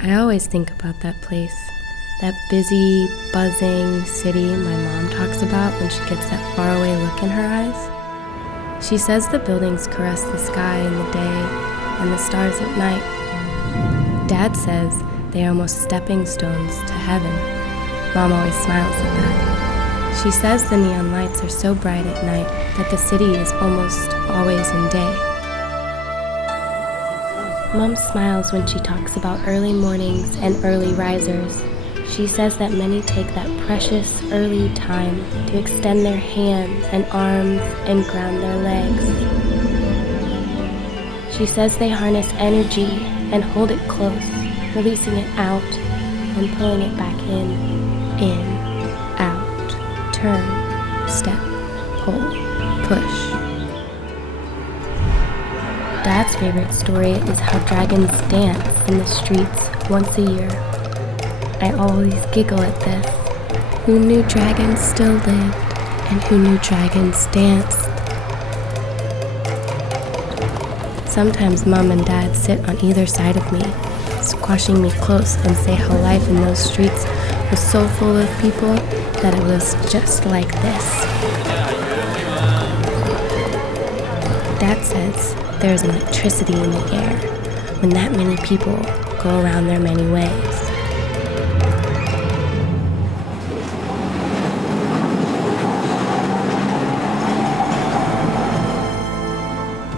I always think about that place, that busy, buzzing city my mom talks about when she gets that faraway look in her eyes. She says the buildings caress the sky in the day and the stars at night. Dad says they are almost stepping stones to heaven. Mom always smiles at that. She says the neon lights are so bright at night that the city is almost always in day. Mom smiles when she talks about early mornings and early risers. She says that many take that precious early time to extend their hands and arms and ground their legs. She says they harness energy and hold it close, releasing it out and pulling it back in, out, turn, step, pull, push. Dad's favorite story is how dragons dance in the streets once a year. I always giggle at this. Who knew dragons still lived, and who knew dragons danced? Sometimes Mom and Dad sit on either side of me, squashing me close, and say how life in those streets was so full of people that it was just like this. Dad says there's electricity in the air when that many people go around their many ways.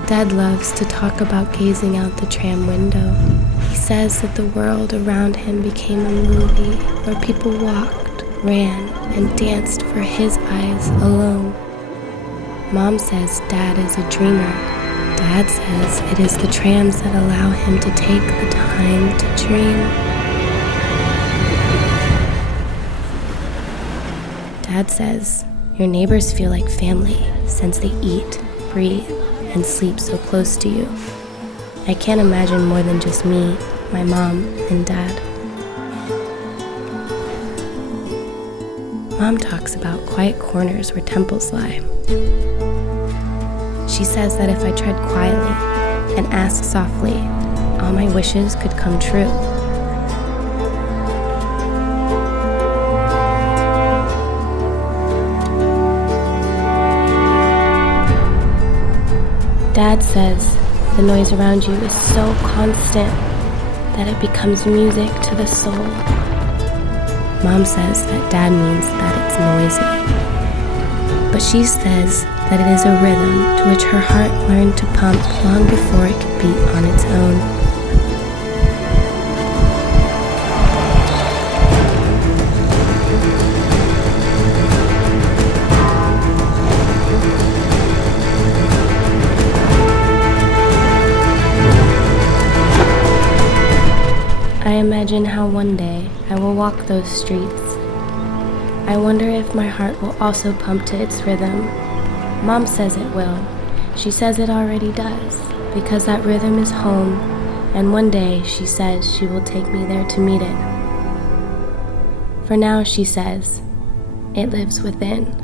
Dad loves to talk about gazing out the tram window. He says that the world around him became a movie where people walked, ran, and danced for his eyes alone. Mom says Dad is a dreamer. Dad says it is the trams that allow him to take the time to dream. Dad says your neighbors feel like family since they eat, breathe, and sleep so close to you. I can't imagine more than just me, my mom, and Dad. Mom talks about quiet corners where temples lie. She says that if I tread quietly and ask softly, all my wishes could come true. Dad says the noise around you is so constant that it becomes music to the soul. Mom says that Dad means that it's noisy. But she says that it is a rhythm to which her heart learned to pump long before it could beat on its own. I imagine how one day I will walk those streets. I wonder if my heart will also pump to its rhythm. Mom says it will. She says it already does, because that rhythm is home, and one day she says she will take me there to meet it. For now, she says, it lives within.